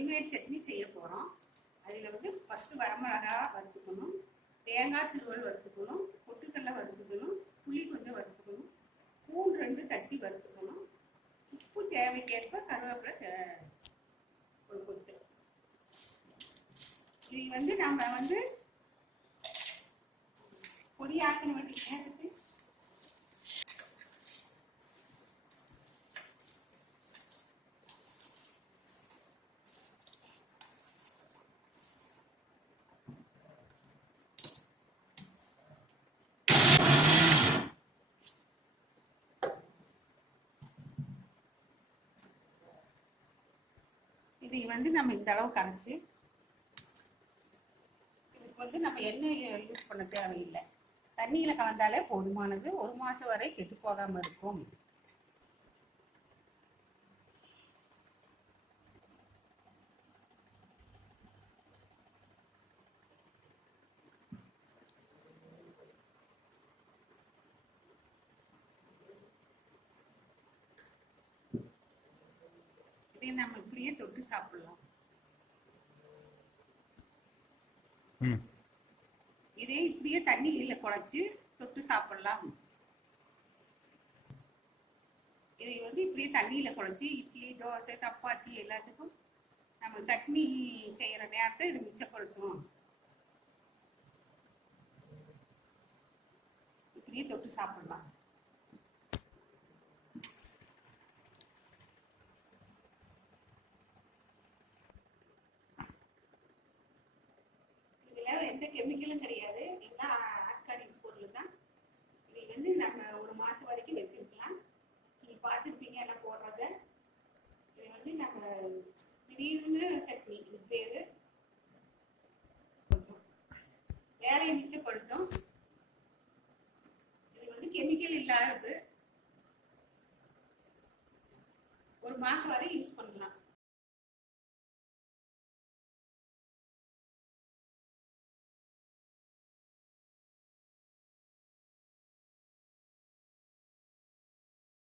Helmet chutney செய்ய போகிறோம். அதில் வந்து ஃபஸ்ட்டு வரமிளகா வறுத்துக்கணும், தேங்காய் திருவல் வறுத்துக்கணும், பொட்டுக்கடலை வறுத்துக்கணும், புளி கொஞ்சம் வறுத்துக்கணும், பூண்டு 2 தட்டி வறுத்துக்கணும், உப்பு தேவைக்கேற்ப, கருவேப்பிலை ஒரு கொத்து. இது வந்து நம்ம வந்து பொடியாக்கின வேண்டிய நேரத்துக்கு இதை வந்து நம்ம இந்த அளவு கரைச்சி, இதுக்கு வந்து நம்ம எண்ணெய் யூஸ் பண்ண தேவையில்லை, தண்ணியில் கலந்தாலே போதுமானது. 1 மாதம் வரை கெட்டு போகாமல் இருக்கும். இதை நம்ம இப்படியே தொட்டு சாப்பிடலாம். இதே இப்படியே தண்ணியில குழைச்சு தொட்டு சாப்பிடலாம். இதை வந்து இப்படியே தண்ணியில குழைச்சி இட்லி, தோசை, சப்பாத்தி எல்லாத்துக்கும் நம்ம சட்னி செய்யற நேரத்தை இது மிச்சப்படுத்தும். இப்படியே தொட்டு சாப்பிடலாம். எந்த கெமிக்கலும் கிடையாது, எல்லாம் ஆர்கானிக்ஸ் பொருள் தான். இதை வந்து நம்ம 1 மாதம் வரைக்கும் வச்சிருக்கலாம். நீங்க பார்த்துருப்பீங்க எல்லாம் போடுறத. இதை வந்து நம்ம திடீர்னு சட்னி, இது பேரு வேலையை மிச்சப்படுத்தும். இது வந்து கெமிக்கல் இல்லாதது. 1 மாதம் வரை யூஸ் பண்ணலாம்.